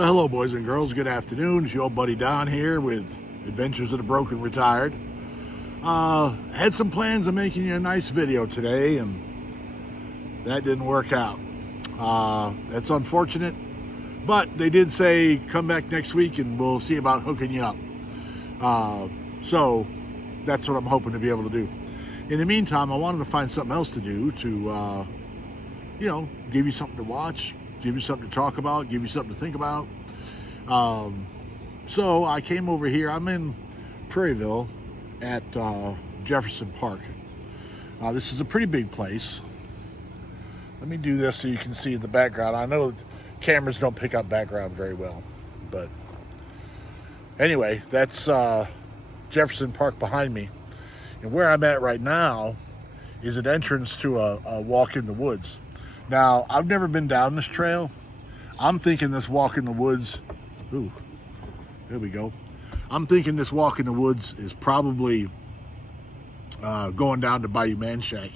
Well, hello, boys and girls. Good afternoon. It's your old buddy Don here with Adventures of the Broken Retired. Had some plans of making you a nice video today, and that didn't work out. That's unfortunate, but they did say come back next week and we'll see about hooking you up. So that's what I'm hoping to be able to do. In the meantime, I wanted to find something else to do to, give you something to watch, give you something to talk about, give you something to think about. So I came over here. I'm in Prairieville at Jefferson Park. This is a pretty big place. Let me do this so you can see the background. I know cameras don't pick up background very well, but anyway, that's Jefferson Park behind me. And where I'm at right now is an entrance to a walk in the woods. Now, I've never been down this trail. I'm thinking this walk in the woods, ooh, there we go. I'm thinking this walk in the woods is probably going down to Bayou Man Shack.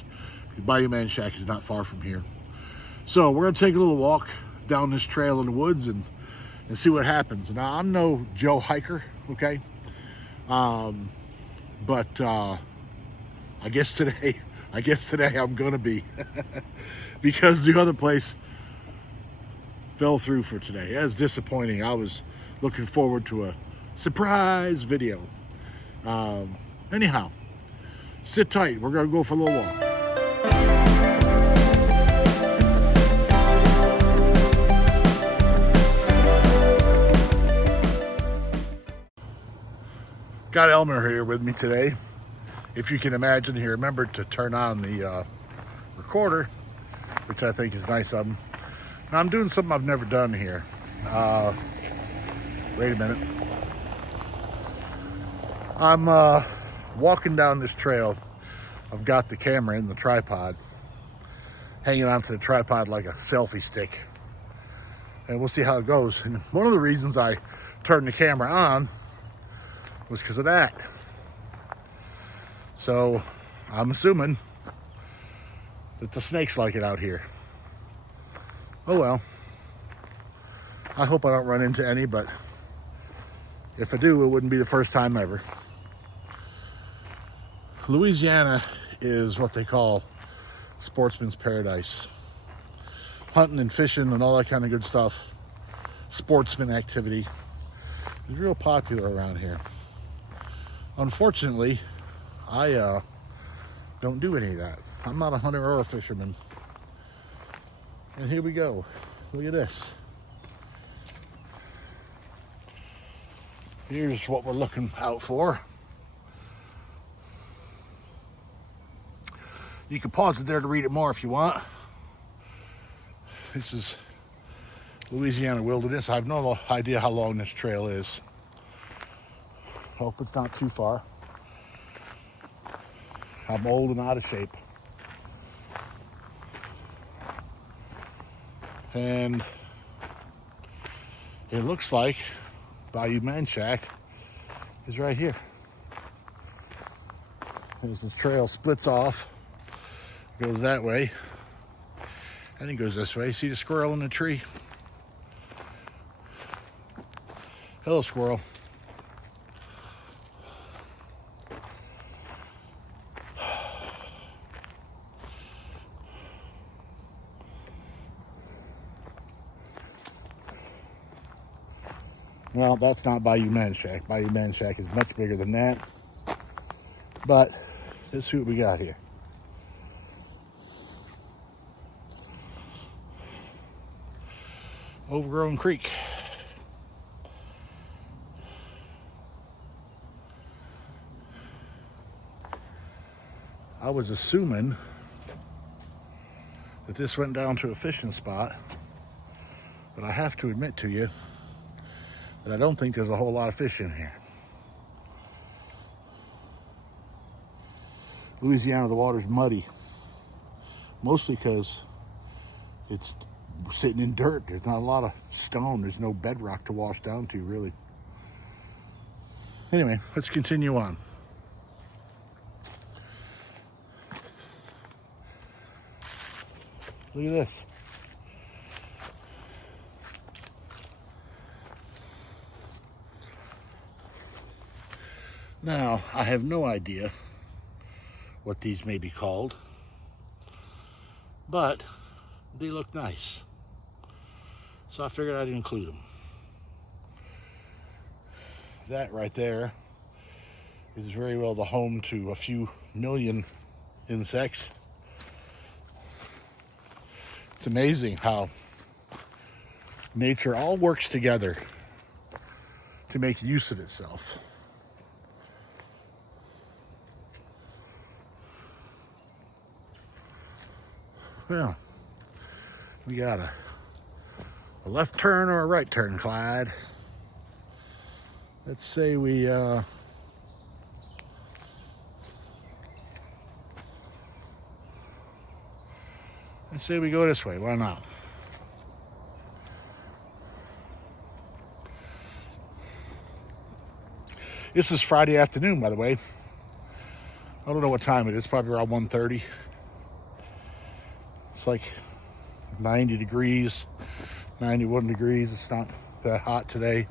Bayou Man Shack is not far from here. So we're gonna take a little walk down this trail in the woods and see what happens. Now, I'm no Joe hiker, okay? But I guess today I'm gonna be because the other place fell through for today. That's disappointing. I was looking forward to a surprise video. Anyhow, sit tight. We're gonna go for a little walk. Got Elmer here with me today. If you can imagine, he remembered to turn on the recorder, which I think is nice of him. Now I'm doing something I've never done here. Wait a minute. I'm walking down this trail. I've got the camera in the tripod, hanging onto the tripod like a selfie stick. And we'll see how it goes. And one of the reasons I turned the camera on was because of that. So I'm assuming that the snakes like it out here. Oh well. I hope I don't run into any, but if I do, it wouldn't be the first time ever. Louisiana is what they call sportsman's paradise. Hunting and fishing and all that kind of good stuff. Sportsman activity is real popular around here. Unfortunately, I don't do any of that. I'm not a hunter or a fisherman. And here we go. Look at this. Here's what we're looking out for. You can pause it there to read it more if you want. This is Louisiana wilderness. I have no idea how long this trail is. Hope it's not too far. I'm old and out of shape. And it looks like Bayou Man Shack is right here. There's this trail splits off, goes that way, and it goes this way. See the squirrel in the tree? Hello, squirrel. Well, that's not Bayou Man Shack. Bayou Man Shack is much bigger than that. But let's see what we got here. Overgrown creek. I was assuming that this went down to a fishing spot, but I have to admit to you that I don't think there's a whole lot of fish in here. Louisiana, the water's muddy, mostly because it's sitting in dirt. There's not a lot of stone. There's no bedrock to wash down to, really. Anyway, let's continue on. Look at this. Now, I have no idea what these may be called, but they look nice. So I figured I'd include them. That right there is very well the home to a few million insects. It's amazing how nature all works together to make use of itself. Well, we got a left turn or a right turn, Clyde. Let's say we let's say we go this way. Why not? This is Friday afternoon, by the way. I don't know what time it is. Probably around 1:30. It's like 90 degrees, 91 degrees. It's not that hot today.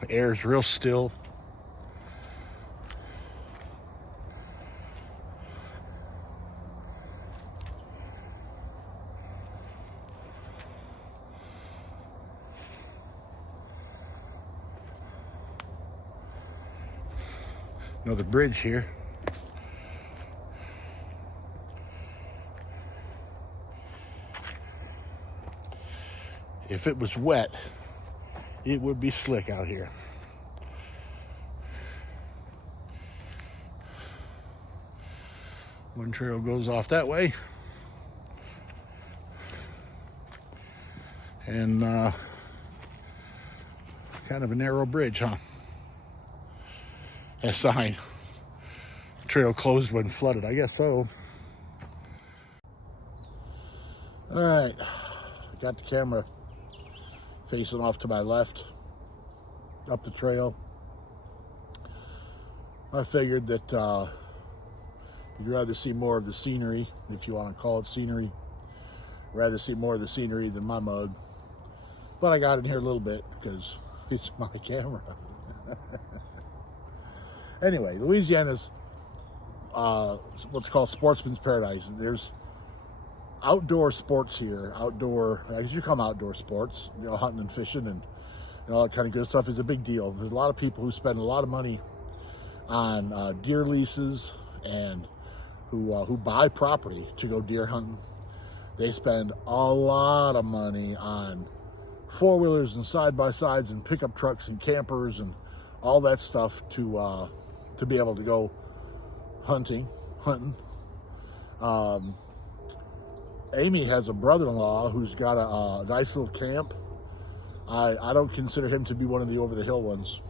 The air is real still. Another bridge here. If it was wet, it would be slick out here. One trail goes off that way. And kind of a narrow bridge, huh? A sign. Trail closed when flooded. I guess so. All right. Got the camera facing off to my left, up the trail. I figured that you'd rather see more of the scenery, if you want to call it scenery. Rather see more of the scenery than my mug. But I got in here a little bit because it's my camera. Anyway, Louisiana's what's called sportsman's paradise. There's outdoor sports here. Outdoor, I guess you call them outdoor sports. You know, hunting and fishing and all that kind of good stuff is a big deal. There's a lot of people who spend a lot of money on deer leases and who buy property to go deer hunting. They spend a lot of money on four-wheelers and side-by-sides and pickup trucks and campers and all that stuff to be able to go hunting. Amy has a brother-in-law who's got a nice little camp. I don't consider him to be one of the over-the-hill ones.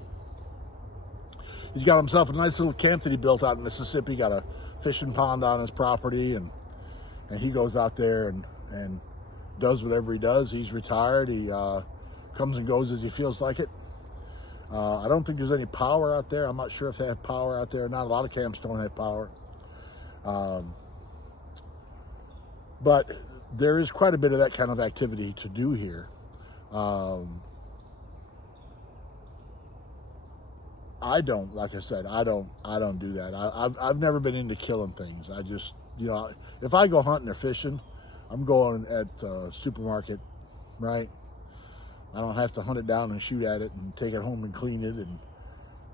He's got himself a nice little camp that he built out in Mississippi. Got a fishing pond on his property, and he goes out there and does whatever he does. He's retired. He comes and goes as he feels like it. I don't think there's any power out there. I'm not sure if they have power out there. Not a lot of camps don't have power. But there is quite a bit of that kind of activity to do here. I don't, like I said, I don't do that. I've never been into killing things. I just, if I go hunting or fishing, I'm going at the supermarket, right? I don't have to hunt it down and shoot at it and take it home and clean it, and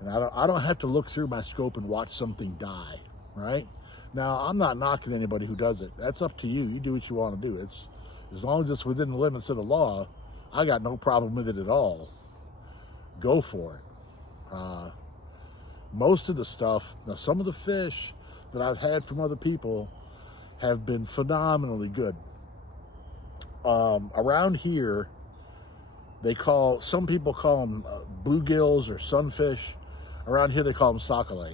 I don't have to look through my scope and watch something die, right? Now, I'm not knocking anybody who does it. That's up to you. You do what you want to do. It's as long as it's within the limits of the law, I got no problem with it at all. Go for it. Most of the stuff, now some of the fish that I've had from other people have been phenomenally good. Around here, some people call them bluegills or sunfish. Around here they call them sockeye,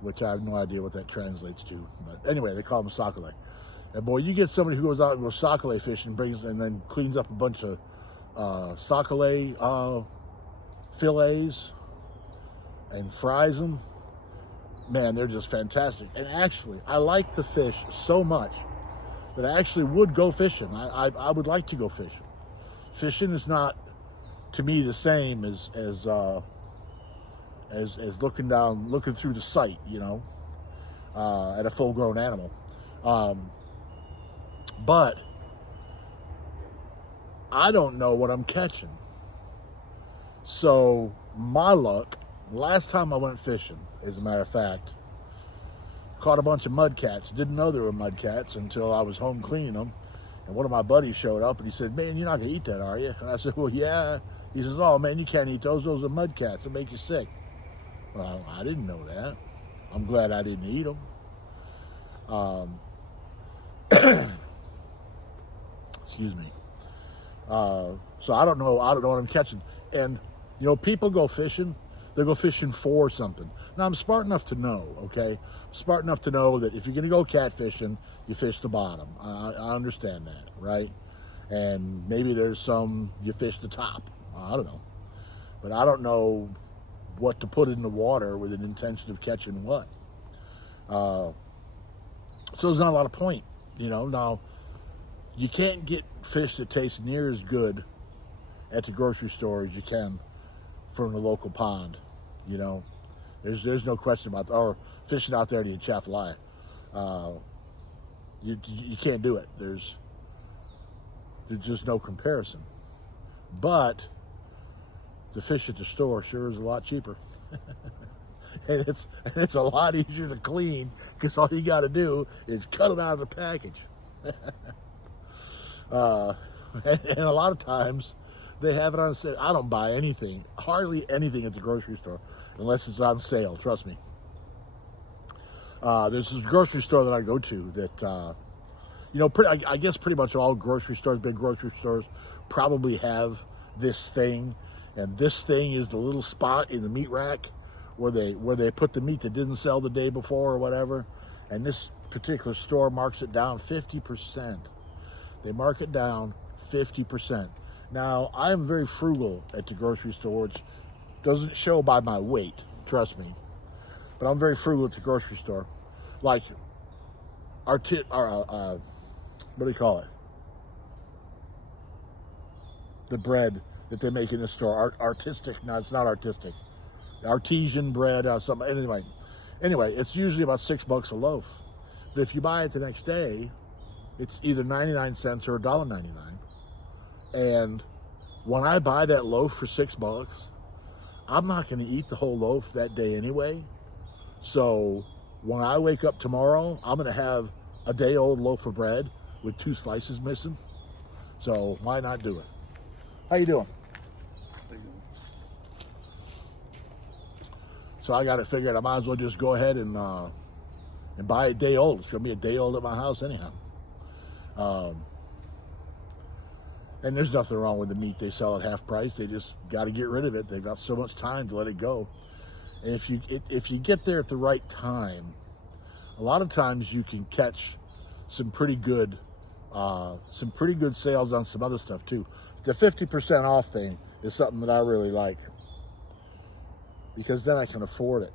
which I have no idea what that translates to. But anyway, they call them sockeye. And boy, you get somebody who goes out and goes sockeye fishing and then cleans up a bunch of sockeye fillets and fries them. Man, they're just fantastic. And actually, I like the fish so much that I actually would go fishing. I would like to go fishing. Fishing is not, to me, the same as as looking through the sight, at a full-grown animal. But I don't know what I'm catching. So my luck, last time I went fishing, as a matter of fact, caught a bunch of mudcats. Didn't know they were mudcats until I was home cleaning them. And one of my buddies showed up and he said, "Man, you're not going to eat that, are you?" And I said, "Well, yeah." He says, "Oh, man, you can't eat those. Those are mudcats. They'll make you sick." Well, I didn't know that. I'm glad I didn't eat them. Excuse me. So I don't know what I'm catching. And, people go fishing. They go fishing for something. Now, I'm smart enough to know, okay? I'm smart enough to know that if you're going to go catfishing, you fish the bottom. I understand that, right? And maybe there's some, you fish the top. I don't know. But I don't know what to put in the water with an intention of catching what. So there's not a lot of point, Now, you can't get fish that taste near as good at the grocery store as you can from the local pond. There's no question about that. Or fishing out there in the Atchafalaya. You can't do it. There's just no comparison. But the fish at the store sure is a lot cheaper. and it's a lot easier to clean because all you got to do is cut it out of the package. And a lot of times they have it on sale. I don't buy anything, hardly anything at the grocery store unless it's on sale. Trust me. There's this grocery store that I go to that, I guess pretty much all grocery stores, big grocery stores, probably have this thing. And this thing is the little spot in the meat rack where they put the meat that didn't sell the day before or whatever. And this particular store marks it down 50%. They mark it down 50%. Now, I am very frugal at the grocery store, which doesn't show by my weight, trust me. But I'm very frugal at the grocery store. Like, what do you call it? The bread that they make in the store. Artistic, no, it's not artistic. Artesian bread, something. Anyway, it's usually about $6 a loaf. But if you buy it the next day, it's either 99 cents or $1.99. And when I buy that loaf for $6, I'm not going to eat the whole loaf that day anyway. So when I wake up tomorrow, I'm going to have a day-old loaf of bread with 2 slices missing. So why not do it? How you doing? So I got it figured. I might as well just go ahead and buy a day old. It's going to be a day old at my house anyhow. And there's nothing wrong with the meat they sell at half price. They just got to get rid of it. They've got so much time to let it go. And if you get there at the right time, a lot of times you can catch some pretty good sales on some other stuff too. The 50% off thing is something that I really like because then I can afford it.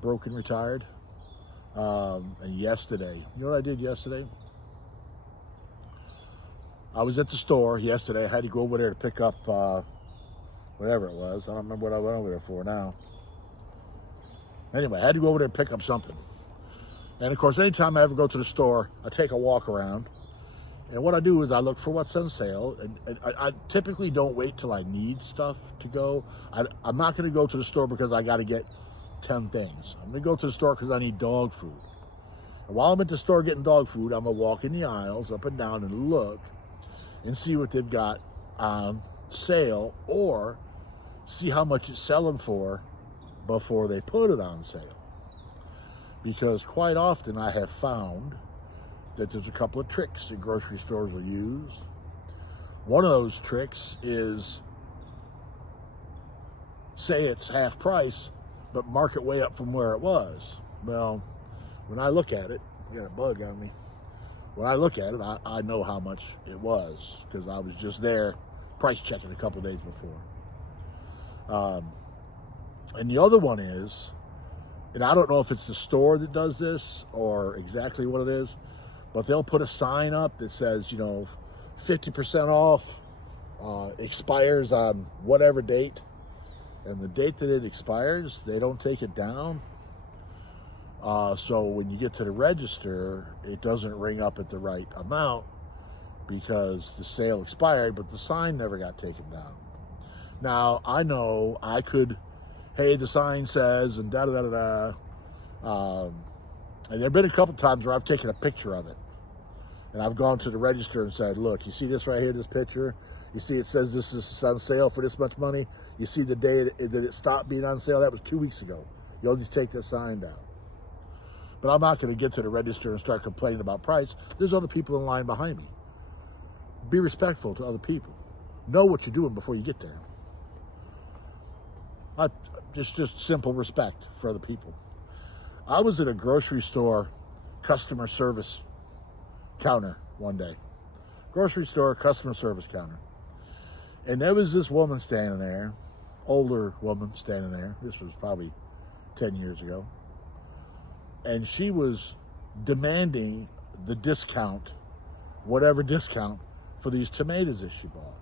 Broke and retired. And yesterday, you know what I did yesterday? I was at the store yesterday. I had to go over there to pick up whatever it was. I don't remember what I went over there for now. Anyway, I had to go over there and pick up something. And of course, anytime I ever go to the store, I take a walk around. And what I do is I look for what's on sale. And I typically don't wait till I need stuff to go. I'm not going to go to the store because I got to get 10 things. I'm going to go to the store because I need dog food. And while I'm at the store getting dog food, I'm going to walk in the aisles up and down and look and see what they've got on sale or see how much it's selling for before they put it on sale. Because quite often I have found that there's a couple of tricks that grocery stores will use. One of those tricks is say it's half price, but mark it way up from where it was. Well, when I look at it, I got a bug on me. When I look at it, I know how much it was because I was just there price checking a couple of days before. And the other one is, and I don't know if it's the store that does this or exactly what it is, but they'll put a sign up that says, 50% off, expires on whatever date. And the date that it expires, they don't take it down. So when you get to the register, it doesn't ring up at the right amount because the sale expired, but the sign never got taken down. Now, I know I could, hey, the sign says, and da-da-da-da-da. And there have been a couple times where I've taken a picture of it. And I've gone to the register and said, look, you see this right here, this picture? You see it says this is on sale for this much money? You see the day that it stopped being on sale? That was 2 weeks ago. You'll just take that sign down. But I'm not going to get to the register and start complaining about price. There's other people in line behind me. Be respectful to other people. Know what you're doing before you get there. Just simple respect for other people. I was at a grocery store customer service counter one day. Grocery store customer service counter. And there was this woman standing there, older woman standing there. This was probably 10 years ago. And she was demanding the discount, whatever discount, for these tomatoes that she bought.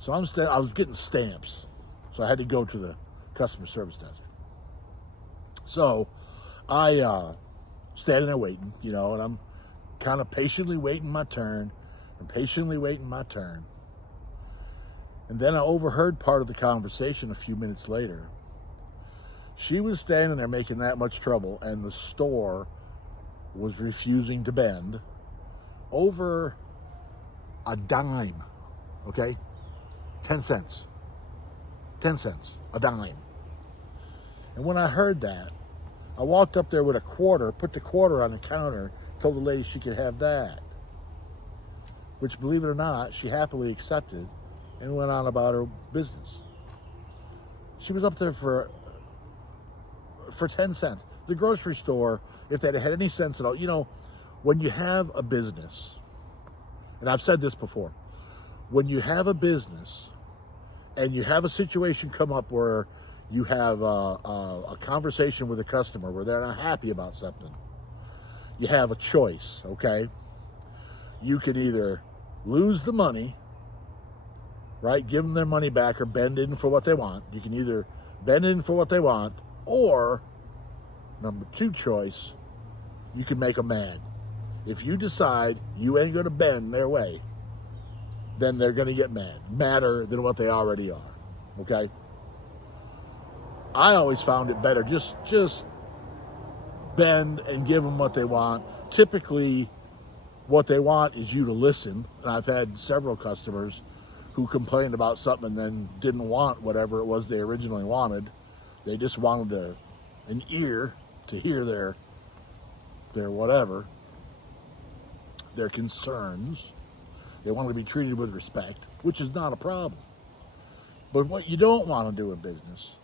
So I was getting stamps. So I had to go to the customer service desk. So I standing there waiting, and I'm kind of patiently waiting my turn and patiently waiting my turn. And then I overheard part of the conversation a few minutes later. She was standing there making that much trouble, and the store was refusing to bend over a dime, okay? 10 cents. 10 cents, a dime. And when I heard that, I walked up there with a quarter, put the quarter on the counter, told the lady she could have that. Which, believe it or not, she happily accepted and went on about her business. She was up there for 10 cents. The grocery store, if they'd had any sense at all, when you have a business, and I've said this before, when you have a business and you have a situation come up where you have a conversation with a customer where they're not happy about something, you have a choice, okay? You can either lose the money, right? Give them their money back or bend in for what they want. You can either bend in for what they want, or number 2 choice, you can make them mad. If you decide you ain't going to bend their way, then they're going to get mad, madder than what they already are, okay? I always found it better just bend and give them what they want. Typically, what they want is you to listen. And I've had several customers who complained about something and then didn't want whatever it was they originally wanted. They just wanted an ear to hear their whatever, their concerns. They wanted to be treated with respect, which is not a problem. But what you don't want to do in business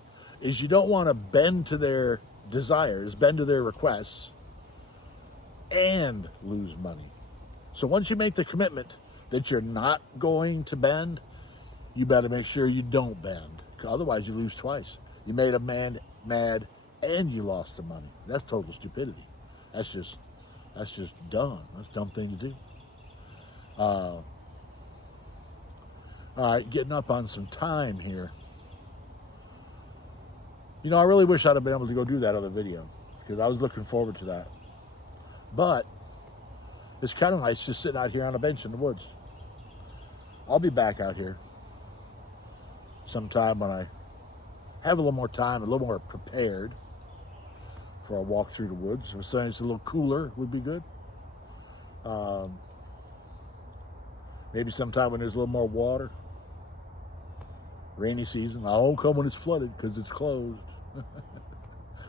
is you don't want to bend to their desires, bend to their requests, and lose money. So once you make the commitment that you're not going to bend, you better make sure you don't bend. Otherwise, you lose twice. You made a man mad and you lost the money. That's total stupidity. That's just dumb. That's a dumb thing to do. All right, getting up on some time here. I really wish I'd have been able to go do that other video because I was looking forward to that. But it's kind of nice just sitting out here on a bench in the woods. I'll be back out here sometime when I have a little more time, a little more prepared for a walk through the woods. If it's a little cooler, would be good. Maybe sometime when there's a little more water. Rainy season. I won't come when it's flooded because it's closed.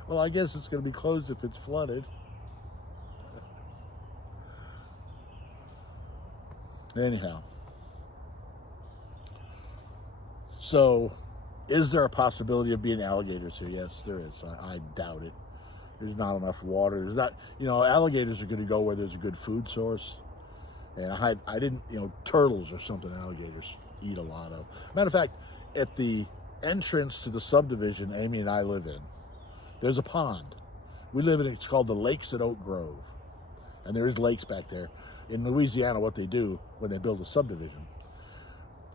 Well, I guess it's going to be closed if it's flooded. Anyhow. So, is there a possibility of being alligators here? Yes, there is. I doubt it. There's not enough water. There's not, alligators are going to go where there's a good food source. And I didn't, turtles or something alligators eat a lot of. Matter of fact, at the entrance to the subdivision Amy and I live in, there's a pond. We live in, it's called the Lakes at Oak Grove. And there is lakes back there. In Louisiana, what they do when they build a subdivision,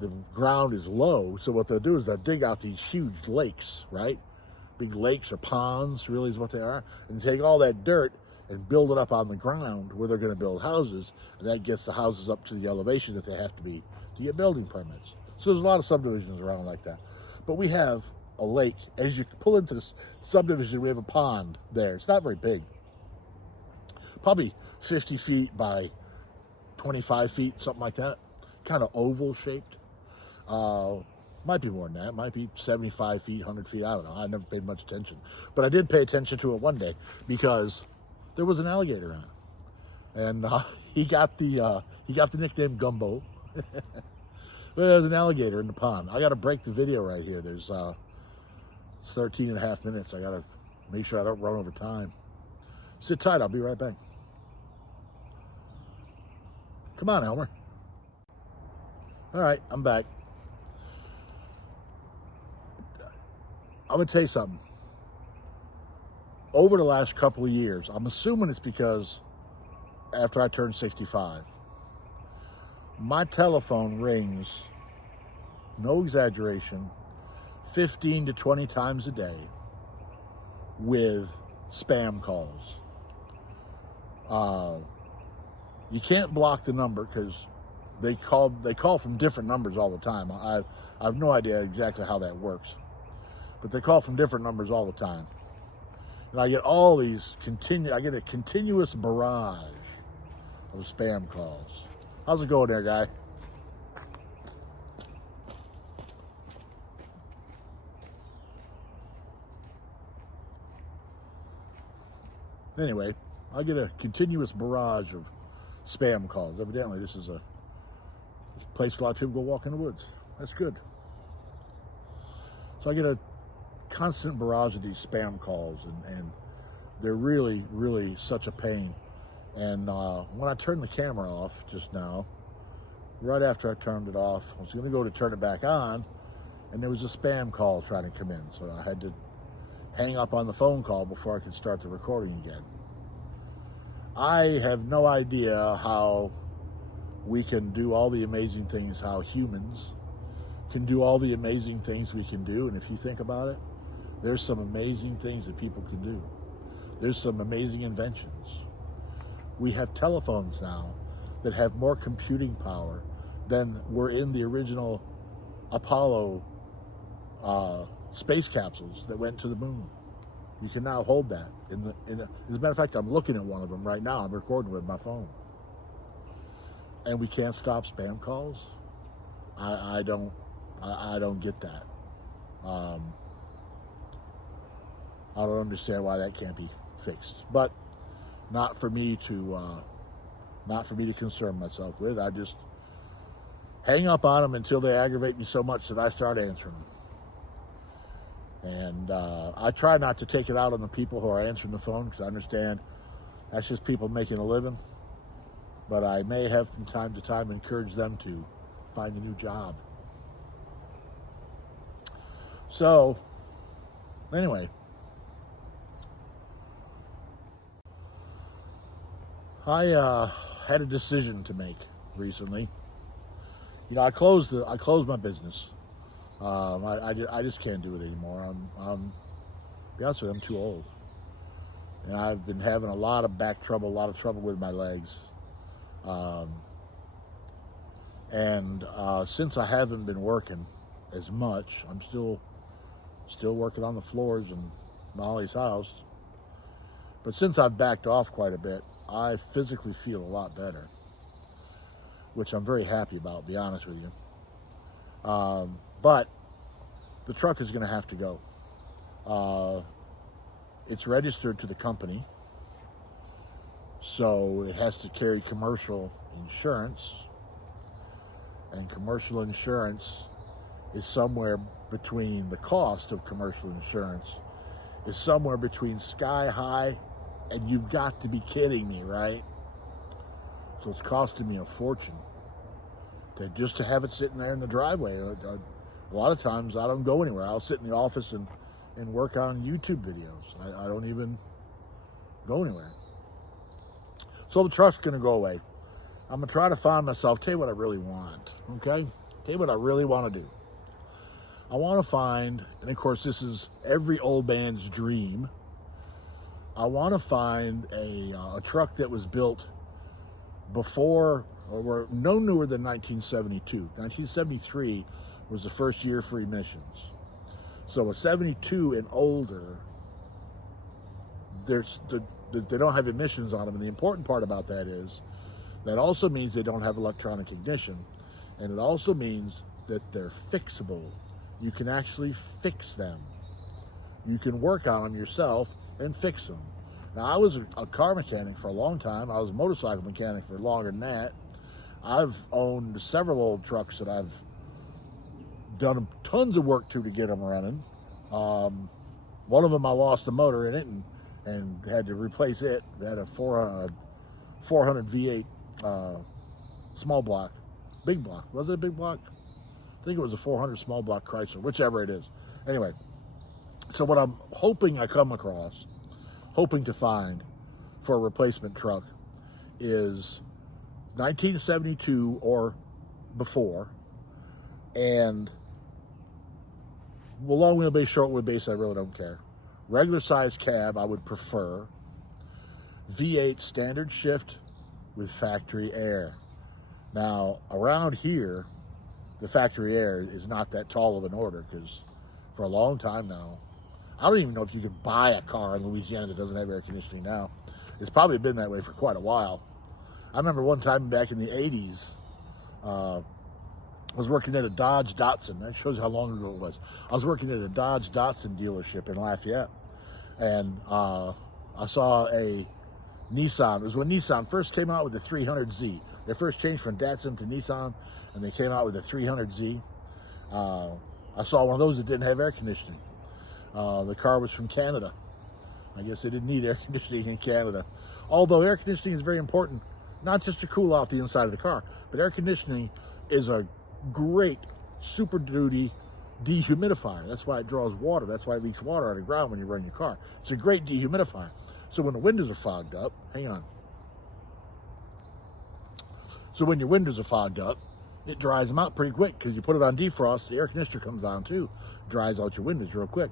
the ground is low. So what they'll do is they'll dig out these huge lakes, right? Big lakes or ponds, really is what they are, and take all that dirt and build it up on the ground where they're going to build houses, and that gets the houses up to the elevation that they have to be to get building permits. So there's a lot of subdivisions around like that. But we have a lake. As you pull into this subdivision, we have a pond there. It's not very big. Probably 50 feet by 25 feet, something like that. Kind of oval shaped. Might be more than that. Might be 75 feet, 100 feet. I don't know. I never paid much attention. But I did pay attention to it one day because there was an alligator on it. And he got the nickname Gumbo. But there's an alligator in the pond. I got to break the video right here. There's 13 and a half minutes. I got to make sure I don't run over time. Sit tight. I'll be right back. Come on, Elmer. All right, I'm back. I'm going to tell you something. Over the last couple of years, I'm assuming it's because after I turned 65, my telephone rings, no exaggeration, 15 to 20 times a day with spam calls. You can't block the number because they call from different numbers all the time. I have no idea exactly how that works, but they call from different numbers all the time. And I get all these I get a continuous barrage of spam calls. How's it going there, guy? Anyway, I get a continuous barrage of spam calls. Evidently, this is a place a lot of people go walk in the woods. That's good. So I get a constant barrage of these spam calls, and they're really, really such a pain. And when I turned the camera off just now, right after I turned it off, I was going to go to turn it back on, and there was a spam call trying to come in. So I had to hang up on the phone call before I could start the recording again. I have no idea how we can do all the amazing things, how humans can do all the amazing things we can do. And if you think about it, there's some amazing things that people can do. There's some amazing inventions. We have telephones now that have more computing power than were in the original Apollo space capsules that went to the moon. You can now hold that. As a matter of fact, I'm looking at one of them right now. I'm recording with my phone. And we can't stop spam calls? I don't get that. I don't understand why that can't be fixed. But not for me to concern myself with. I just hang up on them until they aggravate me so much that I start answering them. And I try not to take it out on the people who are answering the phone because I understand that's just people making a living. But I may have from time to time encourage them to find a new job. So, anyway, I had a decision to make recently. You know, I closed my business. I just can't do it anymore. To be honest with you, I'm too old. And I've been having a lot of back trouble, a lot of trouble with my legs. Since I haven't been working as much, I'm still working on the floors in Molly's house. But since I've backed off quite a bit, I physically feel a lot better, which I'm very happy about, to be honest with you. But the truck is going to have to go. It's registered to the company, so it has to carry commercial insurance. And commercial insurance is somewhere between, the cost of commercial insurance is somewhere between sky high and you've got to be kidding me, right? So it's costing me a fortune just to have it sitting there in the driveway. A lot of times I don't go anywhere. I'll sit in the office and work on YouTube videos. I don't even go anywhere. So the truck's going to go away. I'm going to try to find myself, tell you what I really want, okay? Tell you what I really want to do. I want to find, and of course this is every old man's dream, I want to find a truck that was built before, or no newer than 1972. 1973 was the first year for emissions. So a 72 and older, they don't have emissions on them. And the important part about that is that also means they don't have electronic ignition. And it also means that they're fixable. You can actually fix them. You can work on them yourself and fix them. Now, I was a car mechanic for a long time. I was a motorcycle mechanic for longer than that. I've owned several old trucks that I've done tons of work to get them running. One of them I lost the motor in it and had to replace it. It had a 400 V8 small block, big block. Was it a big block? I think it was a 400 small block Chrysler, whichever it is. Anyway, so what I'm hoping I come across, hoping to find for a replacement truck is 1972 or before, and long wheelbase, short wheelbase, I really don't care. Regular size cab, I would prefer. V8 standard shift with factory air. Now, around here, the factory air is not that tall of an order, because for a long time now, I don't even know if you can buy a car in Louisiana that doesn't have air conditioning now. It's probably been that way for quite a while. I remember one time back in the 80s, I was working at a Dodge Datsun. That shows you how long ago it was. I was working at a Dodge Datsun dealership in Lafayette, and I saw a Nissan. It was when Nissan first came out with the 300Z. They first changed from Datsun to Nissan, and they came out with the 300Z. I saw one of those that didn't have air conditioning. The car was from Canada. I guess they didn't need air conditioning in Canada. Although air conditioning is very important, not just to cool off the inside of the car, but air conditioning is a great super duty dehumidifier. That's why it draws water. That's why it leaks water out of the ground when you run your car. It's a great dehumidifier. So when the windows are fogged up, hang on. So when your windows are fogged up, it dries them out pretty quick, because you put it on defrost, the air conditioner comes on too, dries out your windows real quick.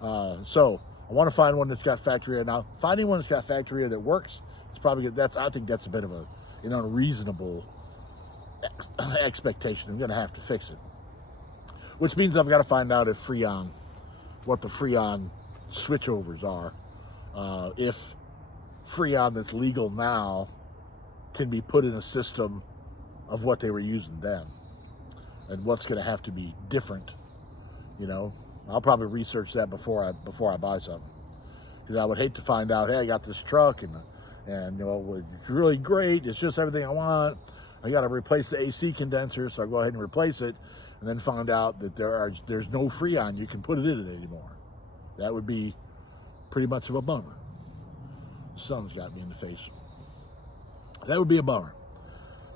So I want to find one that's got factory air. Now, finding one that's got factory air that works, it's probably I think that's a bit of an unreasonable expectation. I'm going to have to fix it, which means I've got to find out if what the Freon switchovers are. If Freon that's legal now can be put in a system of what they were using then, and what's going to have to be different. I'll probably research that before I buy something, because I would hate to find out, hey, I got this truck and it's really great, it's just everything I want, I got to replace the AC condenser, so I go ahead and replace it, and then find out that there's no Freon you can put it in it anymore. That would be pretty much of a bummer. The sun's got me in the face. That would be a bummer.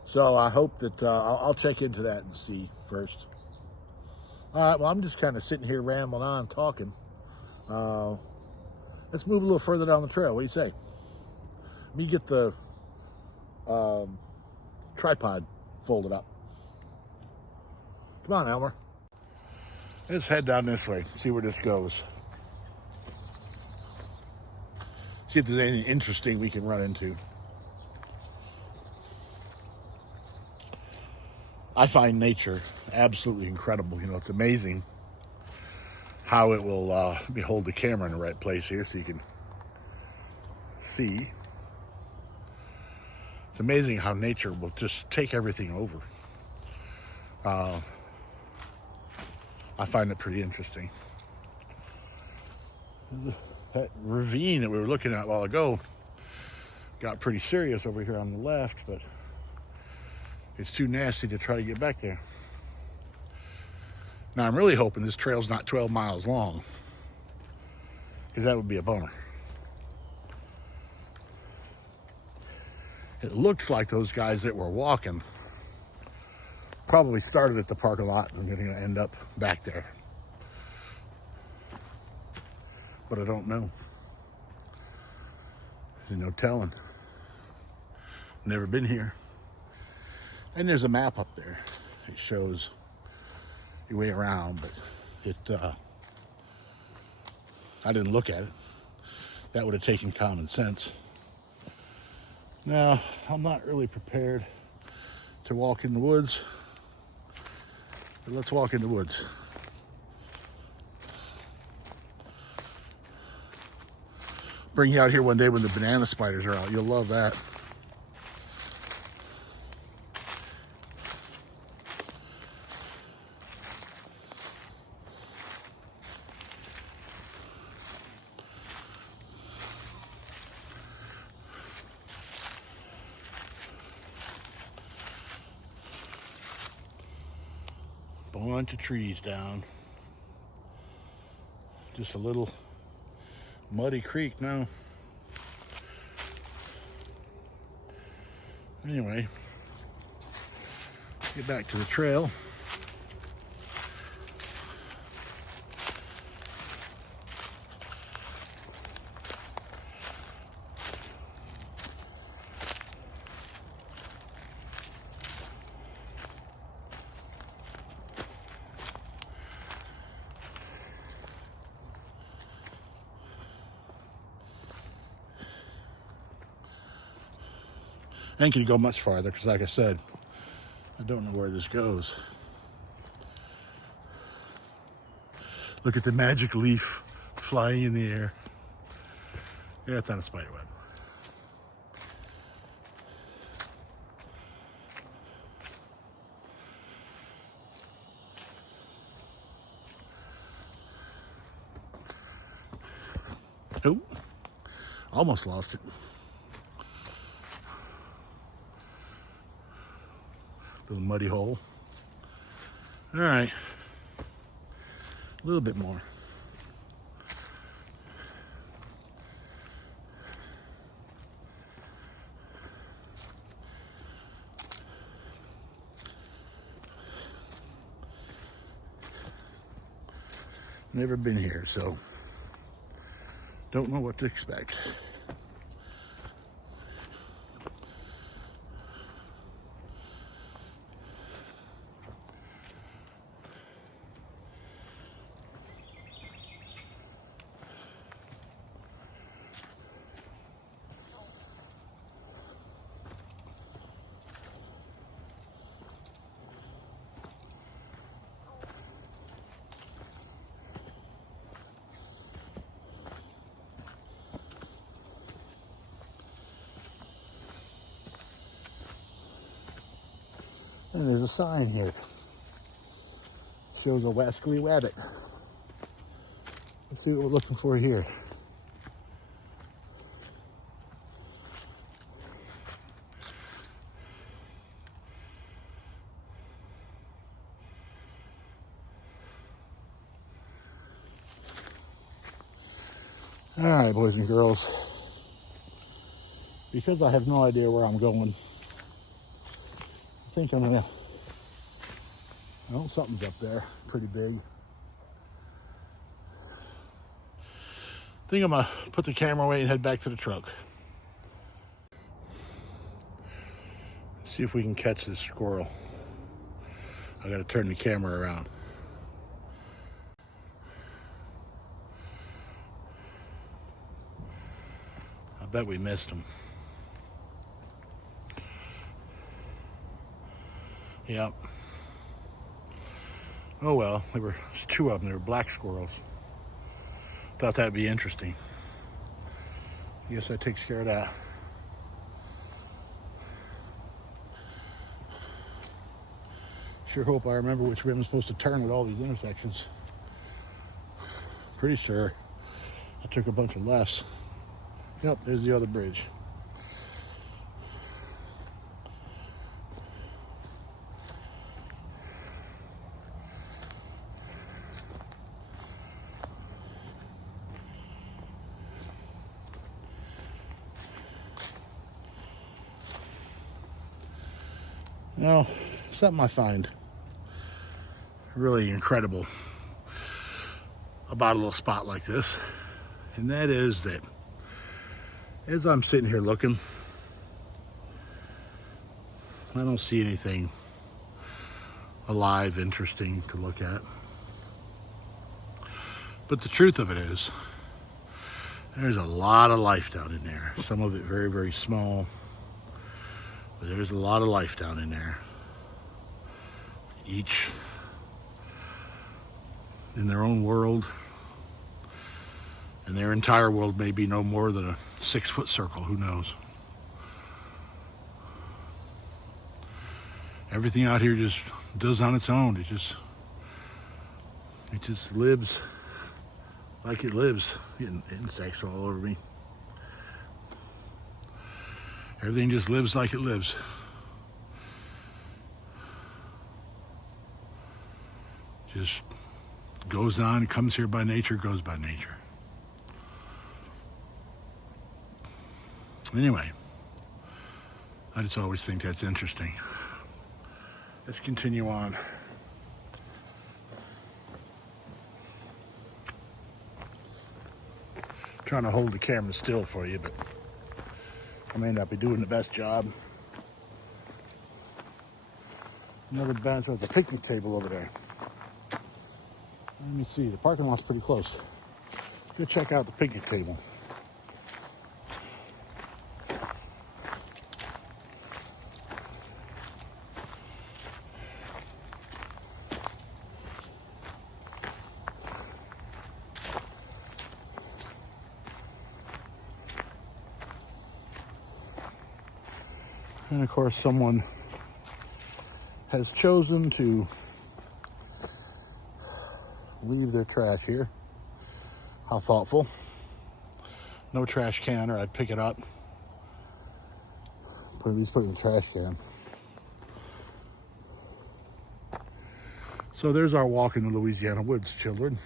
So I hope that I'll check into that and see first. All right, well, I'm just kind of sitting here rambling on, talking. Let's move a little further down the trail. What do you say? Let me get the tripod folded up. Come on, Elmer. Let's head down this way, see where this goes. See if there's anything interesting we can run into. I find nature absolutely incredible. It's amazing how it will, let me hold the camera in the right place here so you can see. It's amazing how nature will just take everything over. I find it pretty interesting. That ravine that we were looking at a while ago got pretty serious over here on the left, but it's too nasty to try to get back there. Now, I'm really hoping this trail's not 12 miles long, because that would be a bummer. It looks like those guys that were walking probably started at the parking lot and they're going to end up back there. But I don't know. There's no telling. Never been here. And there's a map up there. it shows your way around, but I didn't look at it. That would have taken common sense. Now, I'm not really prepared to walk in the woods, but let's walk in the woods. Bring you out here one day when the banana spiders are out. You'll love that. Bunch of trees down. Just a little muddy creek now. Anyway, get back to the trail. I ain't gonna go much farther because, like I said, I don't know where this goes. Look at the magic leaf flying in the air. Yeah, it's not a spider web. Oh, almost lost it. Little muddy hole. All right, a little bit more. Never been here, so don't know what to expect. And there's a sign here. Shows a wascally rabbit. Let's see what we're looking for here. All right, boys and girls. Because I have no idea where I'm going, I think I'm gonna, oh, something's up there, pretty big. I think I'm gonna put the camera away and head back to the truck. See if we can catch this squirrel. I gotta turn the camera around. I bet we missed him. Yep. Oh well, there were two of them. They were black squirrels. Thought that'd be interesting. Guess that takes care of that. Sure hope I remember which way I'm supposed to turn at all these intersections. Pretty sure I took a bunch of lefts. Yep, there's the other bridge. Now, something I find really incredible about a little spot like this, and that is that as I'm sitting here looking, I don't see anything alive, interesting to look at. But the truth of it is, there's a lot of life down in there. Some of it very, very small. But there's a lot of life down in there. Each in their own world. And their entire world may be no more than a 6-foot circle, who knows? Everything out here just does on its own. It just lives like it lives. Getting insects all over me. Everything just lives like it lives. Just goes on, comes here by nature, goes by nature. Anyway, I just always think that's interesting. Let's continue on. Trying to hold the camera still for you, but I may not be doing the best job. Another bench with a picnic table over there. Let me see, the parking lot's pretty close. Go check out the picnic table. And of course, someone has chosen to leave their trash here. How thoughtful. No trash can, or I'd pick it up. At least put it in the trash can. So there's our walk in the Louisiana woods, children.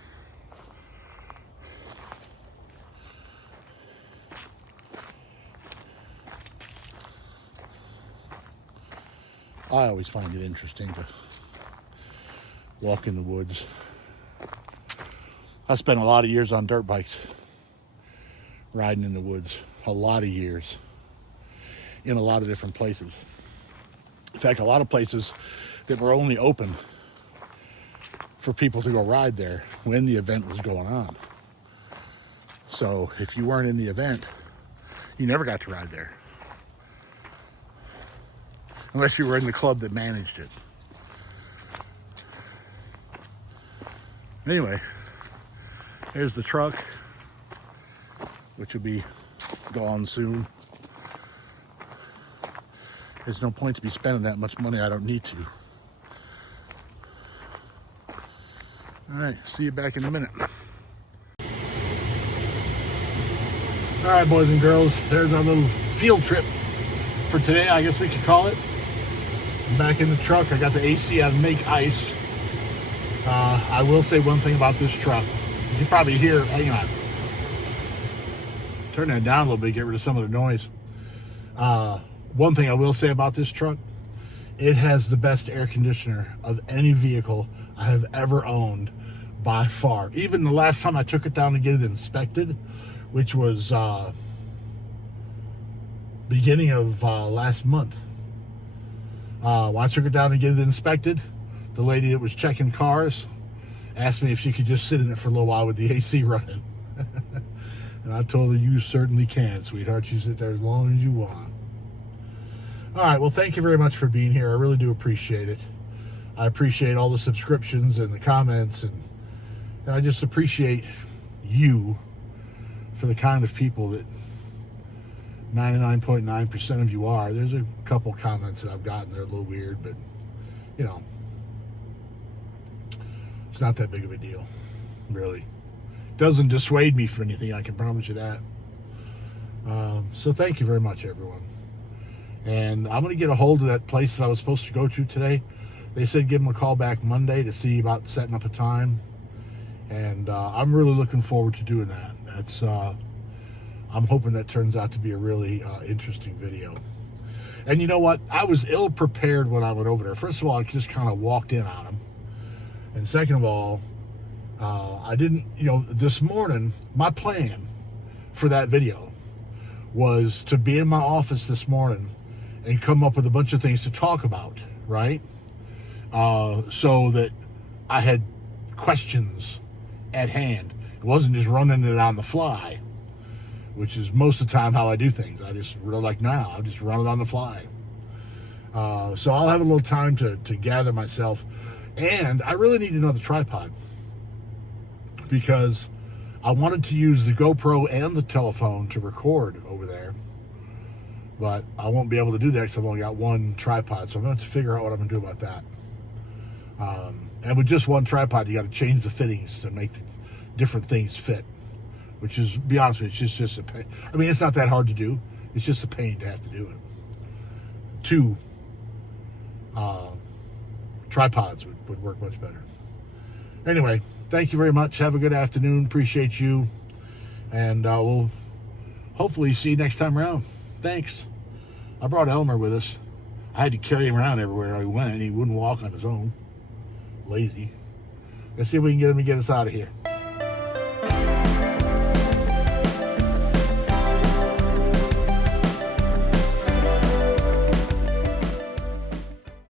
I always find it interesting to walk in the woods. I spent a lot of years on dirt bikes, riding in the woods, a lot of years, in a lot of different places. In fact, a lot of places that were only open for people to go ride there when the event was going on. So if you weren't in the event, you never got to ride there. Unless you were in the club that managed it. Anyway, there's the truck, which will be gone soon. There's no point to be spending that much money. I don't need to. All right, see you back in a minute. All right, boys and girls, there's our little field trip for today, I guess we could call it. I'm back in the truck. I got the AC on make ice. I will say one thing about this truck. You can probably hear, hang on. Turn that down a little bit, get rid of some of the noise. One thing I will say about this truck, it has the best air conditioner of any vehicle I have ever owned by far. Even the last time I took it down to get it inspected, which was beginning of last month. When I took it down to get it inspected, the lady that was checking cars asked me if she could just sit in it for a little while with the AC running. And I told her, you certainly can, sweetheart. You sit there as long as you want. All right, well, thank you very much for being here. I really do appreciate it. I appreciate all the subscriptions and the comments, and I just appreciate you for the kind of people that 99.9% of you are. There's a couple comments that I've gotten that are a little weird, but, you know, it's not that big of a deal, really. Doesn't dissuade me from anything, I can promise you that. So thank you very much, everyone. And I'm going to get a hold of that place that I was supposed to go to today. They said give them a call back Monday to see about setting up a time. And I'm really looking forward to doing that. That's I'm hoping that turns out to be a really interesting video. And you know what? I was ill prepared when I went over there. First of all, I just kind of walked in on them. And second of all, I didn't, this morning, my plan for that video was to be in my office this morning and come up with a bunch of things to talk about, right? so that I had questions at hand. It wasn't just running it on the fly, which is most of the time how I do things. I just like now, I just run it on the fly. So I'll have a little time to gather myself. And I really need another tripod because I wanted to use the GoPro and the telephone to record over there. But I won't be able to do that because I've only got one tripod. So I'm going to figure out what I'm going to do about that. And with just one tripod, you got to change the fittings to make the different things fit. Which is, to be honest with you, it's just a pain. I mean, it's not that hard to do. It's just a pain to have to do it. 2 tripods would work much better. Anyway, thank you very much. Have a good afternoon. Appreciate you. And we'll hopefully see you next time around. Thanks. I brought Elmer with us. I had to carry him around everywhere I went. He wouldn't walk on his own. Lazy. Let's see if we can get him to get us out of here.